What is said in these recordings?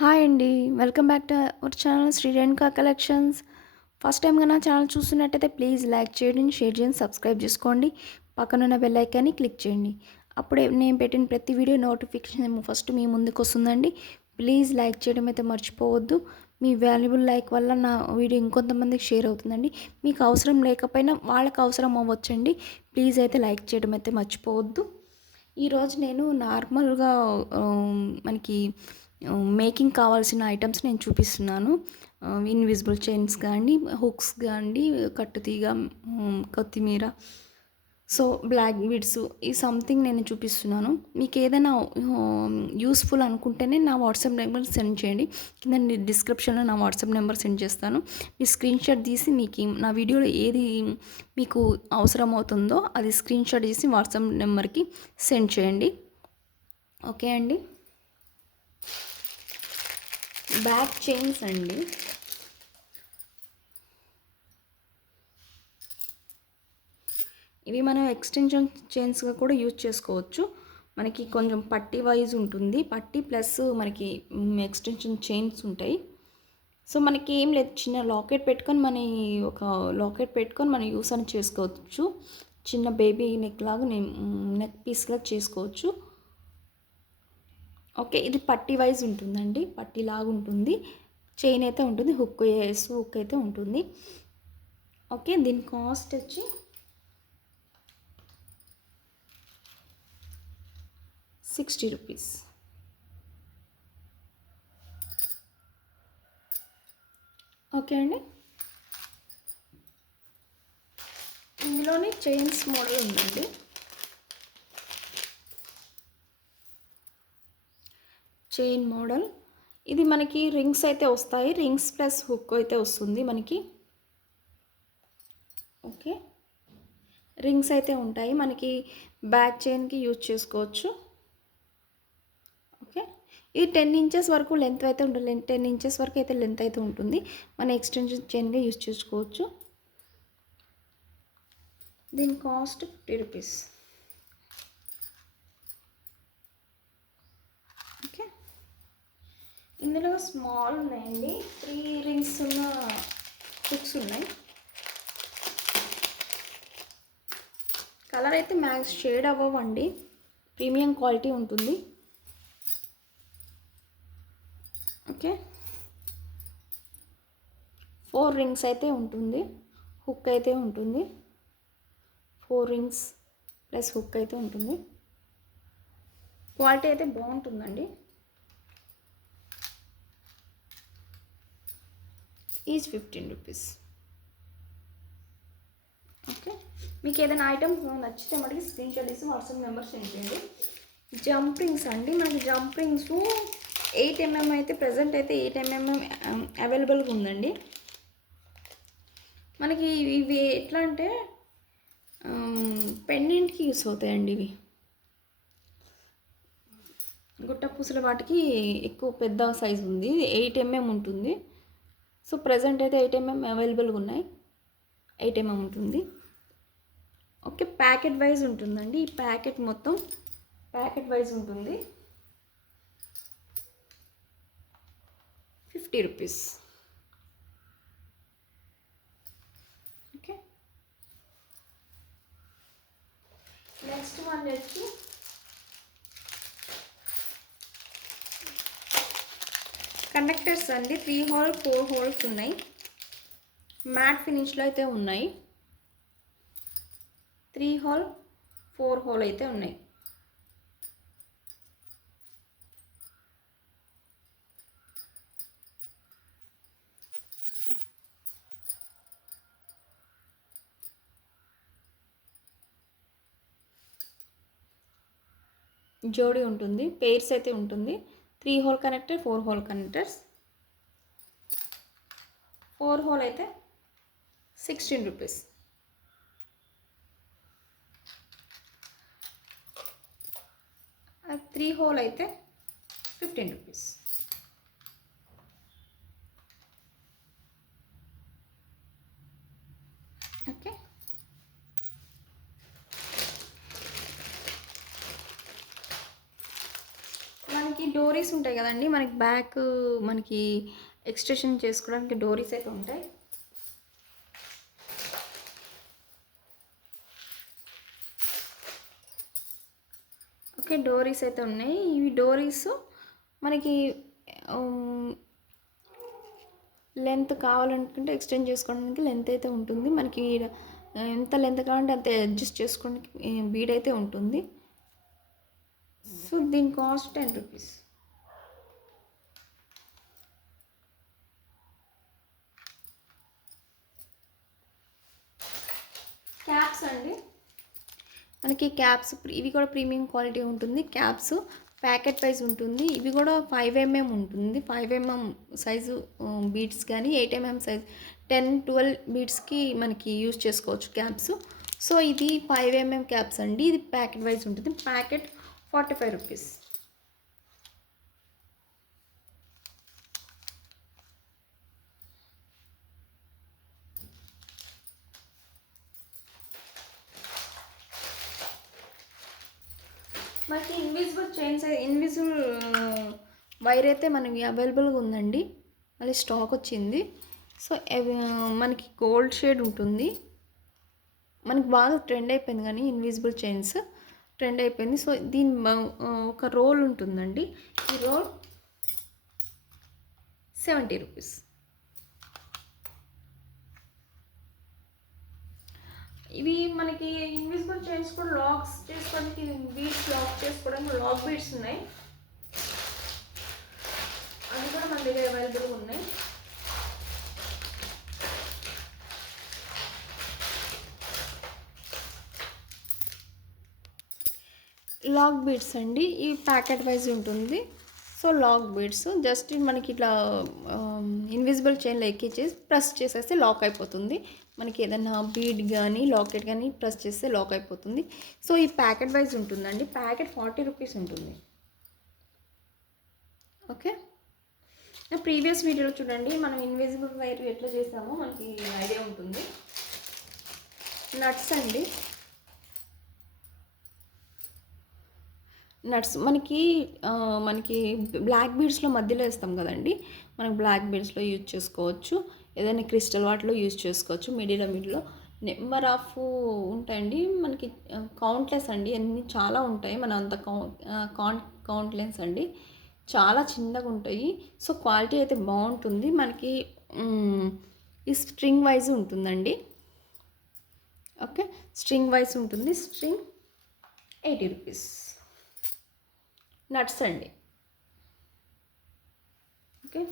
Hi అండి. Welcome back to our channel Shri Renuka collections. First టైమ్‌గా నా ఛానల్ చూస్తున్నట్టయితే ప్లీజ్ లైక్ చేయండి, షేర్ చేయండి, సబ్స్క్రైబ్ చేసుకోండి. పక్కనున్న బెల్ ఐకాన్ని క్లిక్ చేయండి. అప్పుడే నేను పెట్టిన ప్రతి వీడియో నోటిఫికేషన్ ఫస్ట్ మీ ముందుకొస్తుందండి. ప్లీజ్ లైక్ చేయడం అయితే మర్చిపోవద్దు. మీ వాల్యుబుల్ లైక్ వల్ల నా వీడియో ఇంకొంతమందికి షేర్ అవుతుందండి. మీకు అవసరం లేకపోయినా వాళ్ళకి అవసరం అవ్వచ్చండి. ప్లీజ్ అయితే లైక్ చేయడం అయితే మర్చిపోవద్దు. ఈరోజు నేను నార్మల్గా మనకి మేకింగ్ కావాల్సిన ఐటమ్స్ నేను చూపిస్తున్నాను. ఇన్విజిబుల్ చైన్స్ కానీ, హుక్స్ కానీ, కట్టుతీగ, కొత్తిమీర, సో బ్లాక్ బీడ్స్ ఈ సంథింగ్ నేను చూపిస్తున్నాను. మీకు ఏదైనా యూస్ఫుల్ అనుకుంటేనే నా వాట్సాప్ నెంబర్ సెండ్ చేయండి. కింద డిస్క్రిప్షన్లో నా వాట్సాప్ నెంబర్ సెండ్ చేస్తాను. మీ స్క్రీన్ షాట్ తీసి మీకు నా వీడియోలో ఏది మీకు అవసరం అవుతుందో అది స్క్రీన్ షాట్ తీసి వాట్సాప్ నెంబర్కి సెండ్ చేయండి. ఓకే అండి. బ్యాక్ చైన్స్ అండి. ఇవి మనం ఎక్స్టెన్షన్ చైన్స్గా కూడా యూజ్ చేసుకోవచ్చు. మనకి కొంచెం పట్టీ వైజ్ ఉంటుంది. పట్టీ ప్లస్ మనకి ఎక్స్టెన్షన్ చైన్స్ ఉంటాయి. సో మనకి ఏం లేదు, చిన్న లాకెట్ పెట్టుకొని మనం యూస్ అని చేసుకోవచ్చు. చిన్న బేబీ నెక్ లాగా నెక్ పీస్గా చేసుకోవచ్చు. ఓకే, ఇది పట్టీ వైజ్ ఉంటుందండి. పట్టీ లాగా ఉంటుంది. చైన్ అయితే ఉంటుంది, హుక్ అయితే ఉంటుంది. ఓకే, దీని కాస్ట్ వచ్చి 60 రూపీస్. ఓకే అండి. ఇందులోనే చైన్స్ మోడల్ ఉందండి. చైన్ మోడల్ ఇది మనకి రింగ్స్ అయితే వస్తాయి. రింగ్స్ ప్లస్ హుక్ అయితే వస్తుంది మనకి. ఓకే, రింగ్స్ అయితే ఉంటాయి. మనకి బ్యాక్ చైన్కి యూజ్ చేసుకోవచ్చు. ఓకే, ఇది 10 ఇంచెస్ వరకు లెంత్ అయితే ఉంటుంది. 10 ఇంచెస్ వరకు అయితే లెంత్ అయితే ఉంటుంది. మన ఎక్స్టెన్షన్ చైన్గా యూజ్ చేసుకోవచ్చు. దీని కాస్ట్ 50 రూపీస్. ఓకే, ఇందులో స్మాల్ ఉన్నాయండి. 3 రింగ్స్ ఉన్న హుక్స్ ఉన్నాయి. కలర్ అయితే మ్యాక్స్ షేడ్ అవ్వండి, ప్రీమియం క్వాలిటీ ఉంటుంది. ఓకే, 4 రింగ్స్ అయితే ఉంటుంది. హుక్ అయితే ఉంటుంది. 4 రింగ్స్ ప్లస్ హుక్ అయితే ఉంటుంది. క్వాలిటీ అయితే బాగుంటుందండి. Each 15 rupees. ఓకే, మీకు ఏదైనా ఐటమ్ నచ్చితే మటుకు స్క్రీన్ షాట్ తీసి వాట్సాప్ నెంబర్ సెండ్ చేయండి. జంప్ రింగ్స్ అండి. మనకి జంప్ రింగ్స్ 8 mm అయితే ప్రజెంట్ అయితే 8 mm అవైలబుల్గా ఉందండి. మనకి ఇవి ఎట్లా అంటే పెండెంట్కి యూస్ అవుతాయండి. ఇవి గుట్ట పూసల వాటికి ఎక్కువ పెద్ద సైజు ఉంది. 8 mm ఉంటుంది. సో ప్రజెంట్ అయితే 8 mm అవైలబుల్గా ఉన్నాయి. 8 mm ఉంటుంది. ఓకే, ప్యాకెట్ వైజ్ ఉంటుందండి. ఈ ప్యాకెట్ మొత్తం ప్యాకెట్ వైజ్ ఉంటుంది. 50 రూపీస్. ఓకే, నెక్స్ట్ వన్ వచ్చి కండక్టర్స్ అండి. 3 హోల్ 4 హోల్స్ ఉన్నాయి. మ్యాట్ ఫినిష్లో అయితే ఉన్నాయి. 3 హోల్ 4 హోల్ అయితే ఉన్నాయి. జోడీ ఉంటుంది, పేర్స్ అయితే ఉంటుంది. 3 hole connector, 4 whole connectors. 4 whole అయితే 16 రూపీస్. 3 హోల్ అయితే 15 రూపీస్. ఓకే, మనకి డోరీస్ ఉంటాయి కదండి, మనకి బ్యాక్ మనకి ఎక్స్టెన్షన్ చేసుకోవడానికి డోరీస్ అయితే ఉంటాయి. ఓకే, డోరీస్ అయితే ఉన్నాయి. ఇవి డోరీస్ మనకి లెంత్ కావాలనుకుంటే ఎక్స్టెండ్ చేసుకోవడానికి లెంత్ అయితే ఉంటుంది. మనకి ఎంత లెంత్ కావాలంటే అంత అడ్జస్ట్ చేసుకోవడానికి బీడ్ అయితే ఉంటుంది. సో దీని కాస్ట్ 10 రూపీస్. క్యాప్స్ అండి, మనకి క్యాప్స్ ఇవి కూడా ప్రీమియం క్వాలిటీ ఉంటుంది. క్యాప్స్ ప్యాకెట్ వైజ్ ఉంటుంది. ఇవి కూడా 5mm ఉంటుంది. 5mm సైజు బీడ్స్ కానీ 8mm సైజ్ 10-12 బీడ్స్కి మనకి యూజ్ చేసుకోవచ్చు క్యాప్స్. సో ఇది 5mm క్యాప్స్ అండి. ఇది ప్యాకెట్ వైజ్ ఉంటుంది. Packet 45 rupees. మనకి ఇన్విజిబుల్ చైన్స్, ఇన్విజిబుల్ వైర్ అయితే మనకి అవైలబుల్గా ఉందండి. మళ్ళీ స్టాక్ వచ్చింది. సో మనకి గోల్డ్ షేడ్ ఉంటుంది. మనకి బాగా ట్రెండ్ అయిపోయింది కానీ ఇన్విజిబుల్ చైన్స్ ట్రెండ్ అయిపోయింది. సో దీని ఒక రోల్ ఉంటుందండి. ఈ రోల్ 70 రూపీస్. ఇవి మనకి ఇన్విజిబుల్ చైన్స్ కూడా లాక్స్ చేసుకోవడానికి, బీడ్స్ లాక్ చేసుకోవడానికి లాక్ బీడ్స్ ఉన్నాయి. అవి కూడా మన దగ్గర అవైలబుల్గా ఉన్నాయి. లాక్ బీడ్స్ అండి, ఈ ప్యాకెట్ వైజ్ ఉంటుంది. సో లాక్ బీడ్స్ జస్ట్ మనకి ఇట్లా ఇన్విజిబుల్ చైన్లో ఎక్కించేసి ప్రెస్ చేసేస్తే లాక్ అయిపోతుంది. మనకి ఏదైనా బీడ్ కానీ లాకెట్ కానీ ప్రెస్ చేస్తే లాక్ అయిపోతుంది. సో ఈ ప్యాకెట్ వైజ్ ఉంటుందండి. ప్యాకెట్ 40 రూపీస్ ఉంటుంది. ఓకే, ప్రీవియస్ వీడియోలో చూడండి మనం ఇన్విజిబుల్ వైర్ ఎట్లా చేసామో మనకి ఐడియా ఉంటుంది. నట్స్ అండి, నట్స్ మనకి బ్లాక్ బీడ్స్లో మధ్యలో వేస్తాం కదండి. మనకి బ్లాక్ బీడ్స్లో యూజ్ చేసుకోవచ్చు, ఏదైనా క్రిస్టల్ వాటిలో యూజ్ చేసుకోవచ్చు. మిడిల్లో నెంబర్ ఆఫ్ ఉంటాయండి. మనకి కౌంట్లెస్ అండి, అన్ని చాలా ఉంటాయి. మన అంత కౌంట్లెస్ అండి, చాలా చిన్నగా ఉంటాయి. సో క్వాలిటీ అయితే బాగుంటుంది. మనకి ఈ స్ట్రింగ్ వైజ్ ఉంటుందండి. ఓకే, స్ట్రింగ్ వైజ్ ఉంటుంది. String 80 rupees. నట్స్ అండి. ఓకే,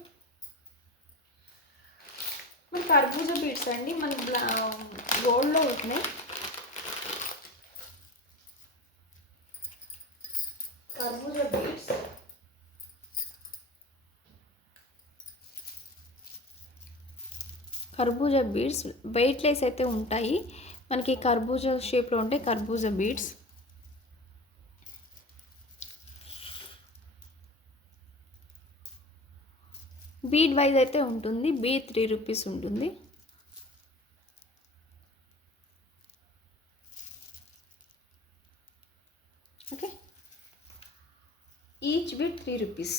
మన కర్బూజా బీడ్స్ అండి, మన గోల్డ్లో ఉంటున్నాయి. కర్బూజా బీడ్స్ వెయిట్లెస్ అయితే ఉంటాయి. మనకి కర్బూజా షేప్లో ఉంటాయి కర్బూజా బీడ్స్. బీడ్ వైజ్ అయితే ఉంటుంది. బీడ్ 3 రూపీస్ ఉంటుంది. Okay, each bead 3 rupees.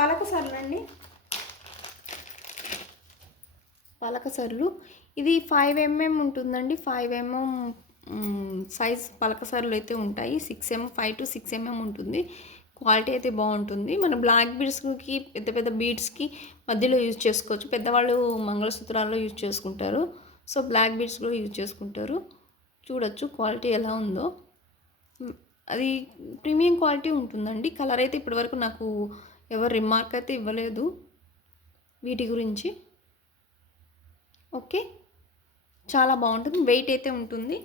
పలకసర్లు అండి, పలకసర్లు ఇది 5mm ఉంటుందండి. 5mm సైజ్ పలకసర్లు అయితే ఉంటాయి. 5 to 6mm ఉంటుంది. క్వాలిటీ అయితే బాగుంటుంది. మన బ్లాక్ బీడ్స్కి పెద్ద పెద్ద బీడ్స్కి మధ్యలో యూజ్ చేసుకోవచ్చు. పెద్దవాళ్ళు మంగళసూత్రాల్లో యూజ్ చేసుకుంటారు. సో బ్లాక్ బీడ్స్లో యూజ్ చేసుకుంటారు. చూడొచ్చు క్వాలిటీ ఎలా ఉందో. అది ప్రీమియం క్వాలిటీ ఉంటుందండి. కలర్ అయితే ఇప్పటివరకు నాకు ఎవరు రిమార్క్ అయితే ఇవ్వలేదు వీటి గురించి. ఓకే, చాలా బాగుంటుంది. వెయిట్ అయితే ఉంటుంది.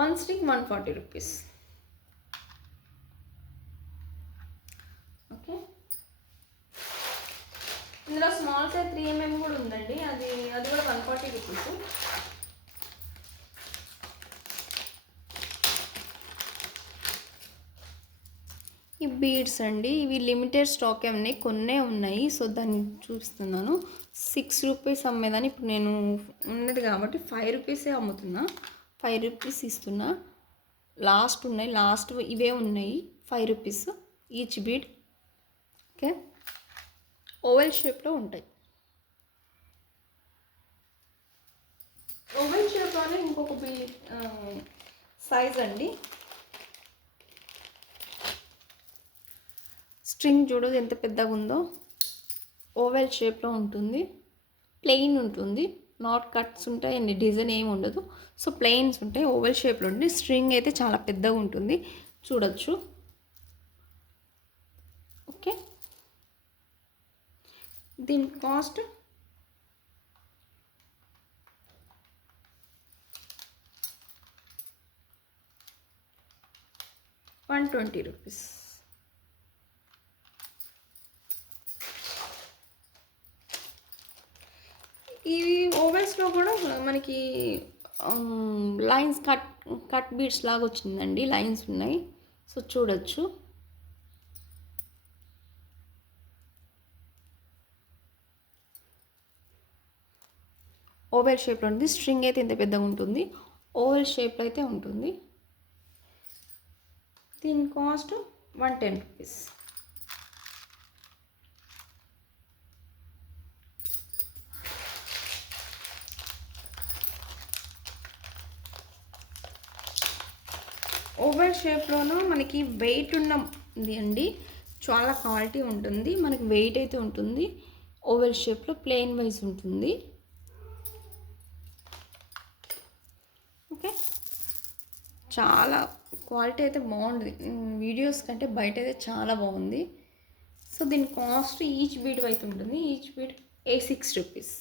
1 స్టిక్ 140 రూపీస్. ఓకే, ఇందులో స్మాల్ సైజ్ 3mm కూడా ఉందండి. అది కూడా 140 రూపీస్. ఈ బీడ్స్ అండి, ఇవి లిమిటెడ్ స్టాక్ ఉన్నాయి, కొన్నే ఉన్నాయి. సో దాన్ని చూపిస్తున్నాను. 6 రూపీస్ అమ్మేదాన్ని ఇప్పుడు నేను ఉన్నది కాబట్టి 5 రూపీసే అమ్ముతున్నా. 5 రూపీస్ ఇస్తున్నా. లాస్ట్ ఉన్నాయి, లాస్ట్ ఇవే ఉన్నాయి. 5 rupees each bead. Okay, oval షేప్లో ఉంటాయి. ఓవెల్ షేప్లోనే ఇంకొక సైజ్ అండి. స్ట్రింగ్ చూడదు ఎంత పెద్దగా ఉందో. ఓవెల్ షేప్లో ఉంటుంది, ప్లెయిన్ ఉంటుంది, నాట్ కట్స్ ఉంటాయి, డిజైన్ ఏమి ఉండదు. సో ప్లెయిన్స్ ఉంటాయి, ఓవెల్ షేప్లో ఉంటుంది. స్ట్రింగ్ అయితే చాలా పెద్దగా ఉంటుంది, చూడొచ్చు. ఓకే, దీని కాస్ట్ ₹120. ఇవి ఓవెల్స్లో కూడా మనకి లైన్స్ కట్ బీడ్స్ లాగా వచ్చిందండి, లైన్స్ ఉన్నాయి. సో చూడొచ్చు. ఓవెల్ షేప్లో ఉంటుంది. స్ట్రింగ్ అయితే ఇంత పెద్దగా ఉంటుంది, ఓవెల్ షేప్లో అయితే ఉంటుంది. దీని కాస్ట్ ₹110. ఓవెల్ షేప్లోనూ మనకి వెయిట్ ఉన్నది అండి, చాలా క్వాలిటీ ఉంటుంది. మనకి వెయిట్ అయితే ఉంటుంది. ఓవెల్ షేప్లో ప్లెయిన్ వైజ్ ఉంటుంది. ఓకే, చాలా క్వాలిటీ అయితే బాగుంది. వీడియోస్ కంటే బయట అయితే చాలా బాగుంది. సో దీని కాస్ట్ ఈచ్ బీడ్ అయితే ఉంటుంది. Each bead ₹6.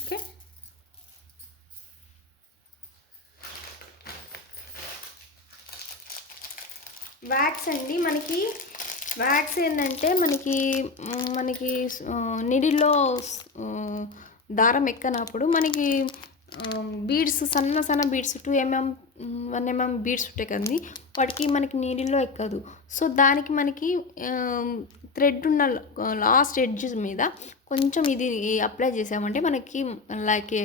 ఓకే, వ్యాక్స్ అండి. వ్యాక్స్ ఏంటంటే మనకి నిడిలో దారం ఎక్కనప్పుడు మనకి బీడ్స్, సన్న సన్న బీడ్స్ 2mm 1mm బీడ్స్ ఉంటాయి కదండి, వాటికి మనకి నీడిల్లో ఎక్కదు. సో దానికి మనకి థ్రెడ్ ఉన్న లాస్ట్ ఎడ్జెస్ మీద కొంచెం ఇది అప్లై చేసామంటే మనకి లైక్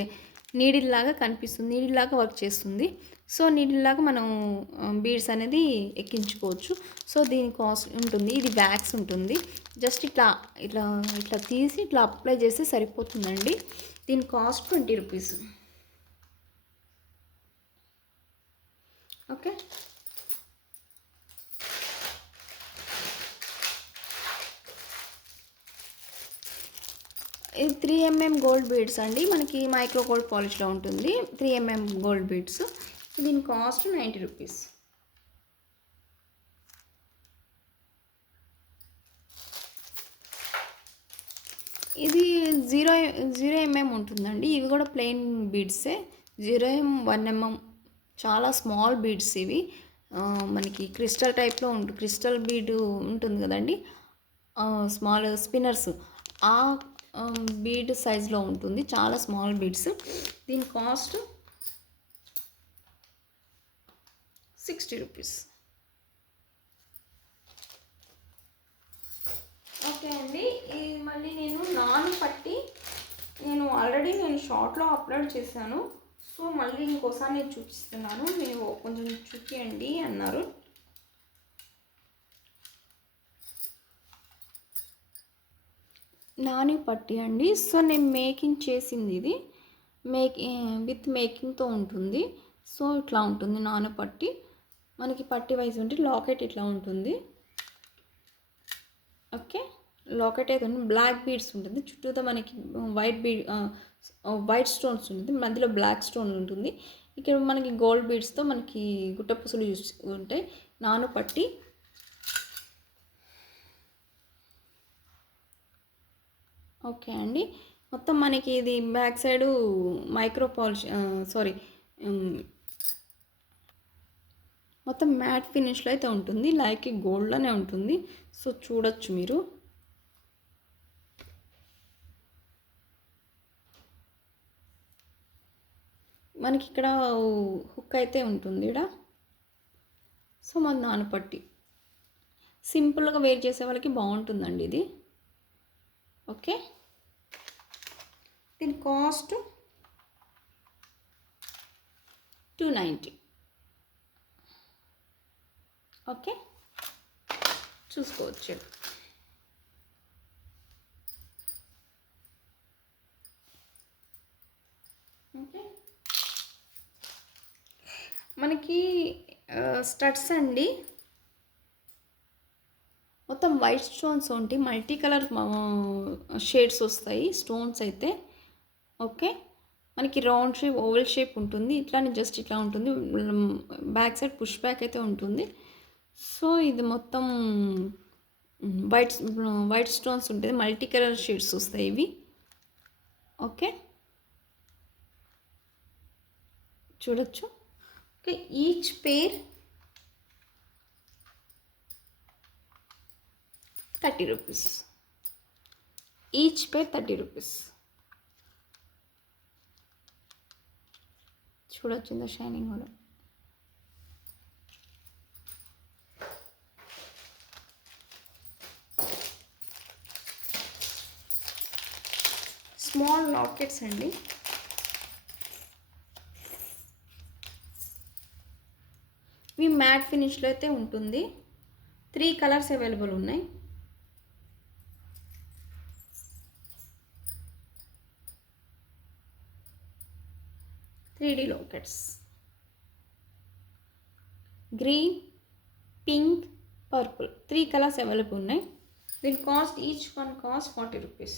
నీడిల్ లాగా కనిపిస్తుంది, నీడిల్ లాగా వర్క్ చేస్తుంది. సో నీడిల్ లాగా మనం బీడ్స్ అనేది ఎక్కించుకోవచ్చు. సో దీని కాస్ట్ ఉంటుంది, ఇది వ్యాక్స్ ఉంటుంది. జస్ట్ ఇట్లా ఇట్లా ఇట్లా తీసి ఇట్లా అప్లై చేస్తే సరిపోతుందండి. దీని కాస్ట్ ₹20. ఓకే, ఇది 3mm గోల్డ్ బీడ్స్ అండి. మనకి మైక్రో గోల్డ్ పాలిష్లో ఉంటుంది. 3mm gold beads. దీని కాస్ట్ ₹90. ఇది 0mm ఉంటుందండి. ఇవి కూడా ప్లెయిన్ బీడ్సే. 0mm 1mm చాలా స్మాల్ బీడ్స్ ఇవి. మనకి క్రిస్టల్ టైప్లో ఉంటుంది, క్రిస్టల్ బీడ్ ఉంటుంది కదండి, స్మాల్ స్పిన్నర్స్, ఆ బీడ్ సైజులో ఉంటుంది, చాలా స్మాల్ బీడ్స్. దీని కాస్ట్ ₹60. ఓకే అండి, ఇది మళ్ళీ నేను నాను పట్టి ఆల్రెడీ షార్ట్లో అప్లోడ్ చేశాను. సో మళ్ళీ ఇంకోసారి నేను చూపిస్తున్నాను. మీరు కొంచెం చూపియండి అన్నారు. నాని పట్టి అండి. సో నేను మేకింగ్ చేసింది ఇది, విత్ మేకింగ్తో ఉంటుంది. సో ఇట్లా ఉంటుంది నాను పట్టి. మనకి పట్టి వైజ్ ఉంటే లాకెట్ ఇట్లా ఉంటుంది. ఓకే, లాకెట్ అయితే బ్లాక్ బీడ్స్ ఉంటుంది, చుట్టూతో మనకి వైట్ స్టోన్స్ ఉంటుంది, మధ్యలో బ్లాక్ స్టోన్ ఉంటుంది. ఇక్కడ మనకి గోల్డ్ బీడ్స్తో మనకి గుట్టపూసలు యూస్ ఉంటాయి. నాను పట్టి. ఓకే అండి, మొత్తం మనకి ఇది బ్యాక్ సైడు మైక్రో పాలిష్ మొత్తం మ్యాట్ ఫినిష్లో అయితే ఉంటుంది, లైక్ గోల్డ్లోనే ఉంటుంది. సో చూడొచ్చు మీరు. మనకి ఇక్కడ హుక్ అయితే ఉంటుంది ఇక్కడ. సో మన నానపట్టి సింపుల్గా వేర్ చేసే వాళ్ళకి బాగుంటుందండి ఇది. ఓకే, దీని కాస్ట్ 290. ఓకే, చూసుకోవచ్చు. ఓకే, మనకి స్టడ్స్ అండి మొత్తం వైట్ స్టోన్స్ ఉంటాయి, మల్టీ కలర్ షేడ్స్ వస్తాయి స్టోన్స్ అయితే. ఓకే, మనకి రౌండ్ షేప్, ఓవల్ షేప్ ఉంటుంది, ఇట్లానే జస్ట్ ఇట్లా ఉంటుంది. బ్యాక్ సైడ్ పుష్ బ్యాక్ అయితే ఉంటుంది. సో ఇది మొత్తం వైట్ వైట్ స్టోన్స్ ఉంటుంది, మల్టీ కలర్ షేడ్స్ వస్తాయి ఇవి. ఓకే, చూడొచ్చు. Okay, each pair 30 rupees. Each pair 30 rupees. చూడొచ్చిందా షైనింగ్ కూడా. స్మాల్ లాకెట్స్ అండి. ఇవి మ్యాట్ ఫినిష్లో అయితే ఉంటుంది. 3 కలర్స్ అవైలబుల్ ఉన్నాయి. Three lockets, green, pink, purple, 3 colours available ఉన్నాయి. దీని cost each one cost 40 rupees.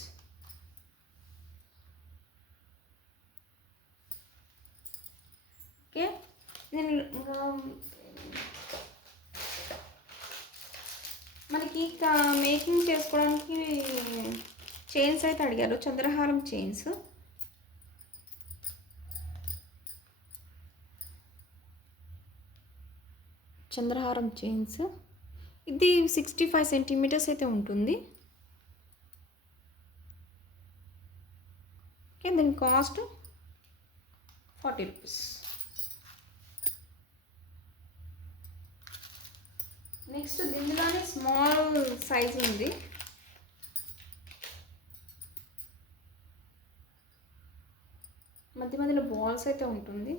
Okay, నేను మనకి మేకింగ్ చేసుకోవడానికి చైన్స్ అయితే అడిగారు, చంద్రహారం చైన్స్. చంద్రహారం చైన్స్ ఇది 65 సెంటీమీటర్స్ అయితే ఉంటుంది. ఓకే, దీని కాస్ట్ 40 రూపీస్. నెక్స్ట్ దీనిలోనే స్మాల్ సైజ్ ఉంది. మధ్య మధ్యలో బాల్స్ అయితే ఉంటుంది.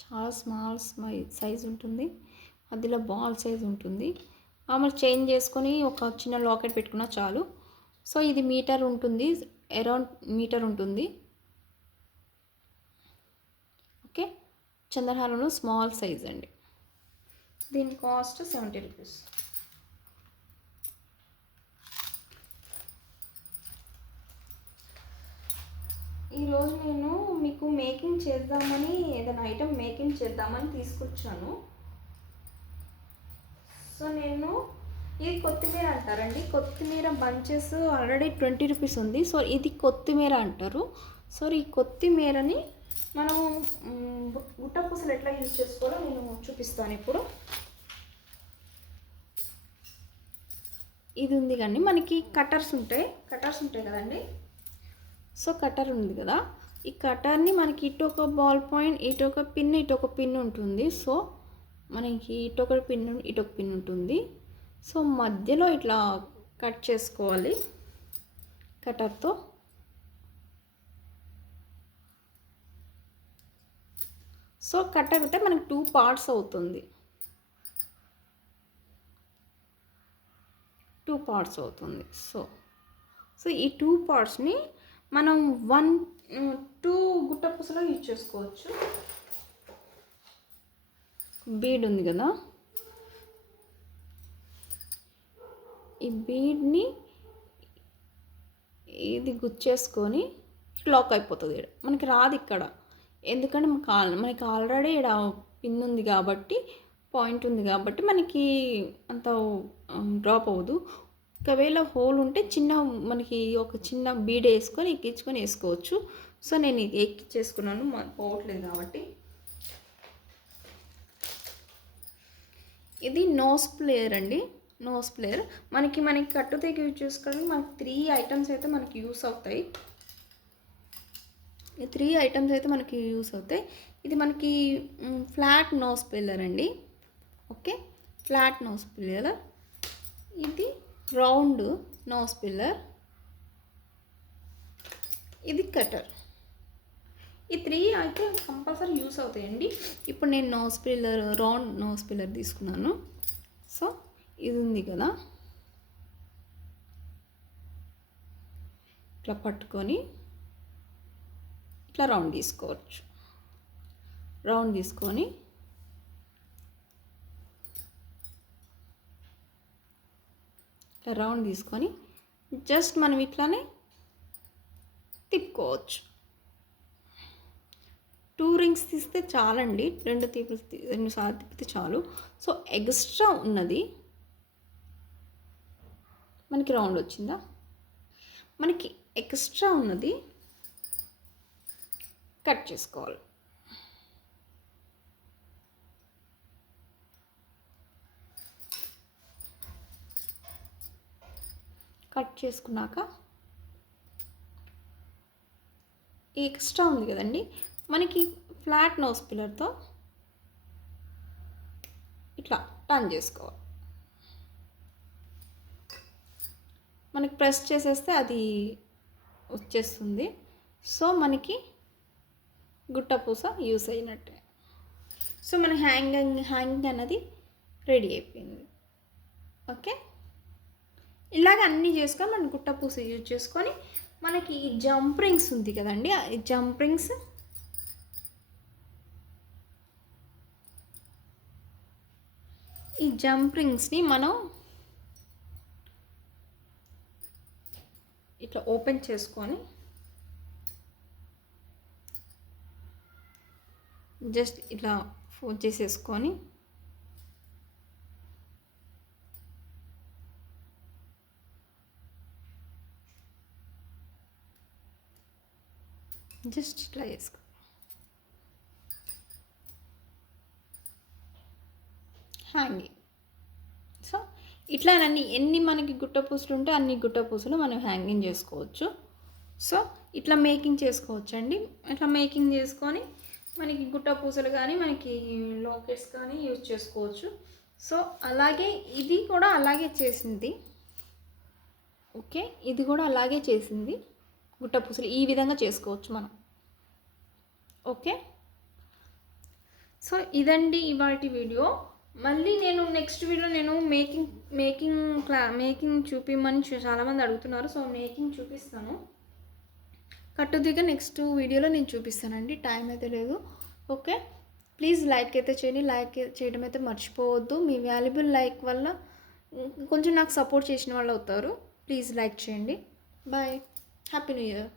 చాలా స్మాల్ సైజ్ ఉంటుంది, మధ్యలో బాల్ సైజ్ ఉంటుంది. మామూలు చేంజ్ చేసుకొని ఒక చిన్న లాకెట్ పెట్టుకున్నా చాలు. సో ఇది మీటర్ ఉంటుంది, అరౌండ్ మీటర్ ఉంటుంది. ఓకే, చంద్రహారంలో స్మాల్ సైజ్ అండి. దీని కాస్ట్ 70 రూపీస్. ఈరోజు నేను మీకు మేకింగ్ చేద్దామని, ఏదైనా ఐటెం మేకింగ్ చేద్దామని తీసుకొచ్చాను. సో నేను ఇది కొత్తిమీర అంటారండి. కొత్తిమీర బంచెస్ ఆల్రెడీ 20 రూపీస్ ఉంది. సో ఇది కొత్తిమీర అంటారు. సో ఈ కొత్తిమీరని మనం గుట్ట పూసలు ఎట్లా యూజ్ చేసుకోవాలో నేను చూపిస్తాను ఇప్పుడు. ఇది ఉంది కానీ మనకి కటర్స్ ఉంటాయి కదండి. సో కటర్ ఉంది కదా, ఈ కటర్ని మనకి ఇటు ఒక బాల్ పాయింట్, ఇటు ఒక పిన్ ఉంటుంది. సో మనకి ఇటు ఒక పిన్ ఉంటుంది. సో మధ్యలో ఇట్లా కట్ చేసుకోవాలి కటర్తో. సో కటర్ అయితే మనకి 2 పార్ట్స్ అవుతుంది. 2 పార్ట్స్ అవుతుంది. సో ఈ 2 పార్ట్స్ని మనం 2 గుట్ట పూసలో యూజ్ చేసుకోవచ్చు. బీడ్ ఉంది కదా, ఈ బీడ్ని ఇది గుచ్చేసుకొని లాక్ అయిపోతుంది. మనకి రాదు ఇక్కడ, ఎందుకంటే మనకి ఆల్రెడీ ఇక్కడ పిన్ ఉంది కాబట్టి, పాయింట్ ఉంది కాబట్టి మనకి అంత డ్రాప్ అవ్వదు. ఒకవేళ హోల్ ఉంటే మనకి ఒక చిన్న బీడ్ వేసుకొని ఎక్కించుకొని వేసుకోవచ్చు. సో నేను ఎక్కించేసుకున్నాను, పోవట్లేదు కాబట్టి. ఇది నోస్ ప్లేయర్ అండి. నోస్ ప్లేయర్ మనకి కట్టు తెగి యూజ్ చేసుకోవడానికి మనకి 3 ఐటమ్స్ అయితే మనకి యూస్ అవుతాయి. ఈ 3 ఐటమ్స్ అయితే మనకి యూస్ అవుతాయి. ఇది మనకి ఫ్లాట్ నోస్ ప్లేయర్ అండి. Okay, flat nose plier. ఇది రౌండ్ నోస్ పిల్లర్, ఇది కటర్. ఈ 3 అయితే కంపల్సరీ యూస్ అవుతాయండి. ఇప్పుడు నేను nose plier, round nose plier తీసుకున్నాను. సో ఇది ఉంది కదా, ఇట్లా పట్టుకొని ఇట్లా రౌండ్ తీసుకోవచ్చు. రౌండ్ తీసుకొని ఇట్లా రౌండ్ తీసుకొని జస్ట్ మనం ఇట్లానే తిప్పుకోవచ్చు. 2 రింగ్స్ తీస్తే చాలండి, 2 సార్లు తిప్పితే చాలు. సో ఎక్స్ట్రా ఉన్నది మనకి రౌండ్ వచ్చిందా, మనకి ఎక్స్ట్రా ఉన్నది కట్ చేసుకోవాలి. కట్ చేసుకున్నాక ఈ ఎక్స్ట్రా ఉంది కదండి, మనకి ఫ్లాట్ నోస్ పిల్లర్తో ఇట్లా టర్న్ చేసుకోవాలి. మనకి ప్రెస్ చేసేస్తే అది వచ్చేస్తుంది. సో మనకి గుట్టపూస యూస్ అయినట్టే. సో మన హ్యాంగింగ్ అన్నది రెడీ అయిపోయింది. ఓకే, ఇలాగ అన్నీ చేసుకొని మనం గుట్టపూస యూజ్ చేసుకొని మనకి ఈ జంప్ రింగ్స్ ఉంది కదండి, ఈ జంప్ రింగ్స్ని మనం ఇట్లా ఓపెన్ చేసుకొని జస్ట్ ఇట్లా ఫోల్డ్ చేసేసుకొని జస్ట్ ఇట్లా వేసుకో. హ్యాంగింగ్. సో ఇట్లానన్నీ ఎన్ని మనకి గుట్టపూసలు ఉంటే అన్ని గుట్టపూసలు మనం హ్యాంగింగ్ చేసుకోవచ్చు. సో ఇట్లా మేకింగ్ చేసుకోవచ్చు అండి. ఇట్లా మేకింగ్ చేసుకొని మనకి గుట్టపూసలు కానీ మనకి లాకెట్స్ కానీ యూజ్ చేసుకోవచ్చు. సో అలాగే ఇది కూడా అలాగే చేసింది. ఓకే, ఇది కూడా అలాగే చేసింది. గుట్టపూసలు ఈ విధంగా చేసుకోవచ్చు మనం. ఓకే, సో ఇదండి ఇవాల్టి వీడియో. మళ్ళీ నేను నెక్స్ట్ వీడియో నేను మేకింగ్ చూపిమని చాలామంది అడుగుతున్నారు. సో మేకింగ్ చూపిస్తాను. కట్టుదిగా నెక్స్ట్ వీడియోలో నేను చూపిస్తానండి, టైం అయితే లేదు. ఓకే, ప్లీజ్ లైక్ అయితే చేయండి, లైక్ చేయడం అయితే మర్చిపోవద్దు. మీ వాల్యుబుల్ లైక్ వల్ల కొంచెం నాకు సపోర్ట్ చేసిన వాళ్ళు అవుతారు. ప్లీజ్ లైక్ చేయండి. Bye, happy new year.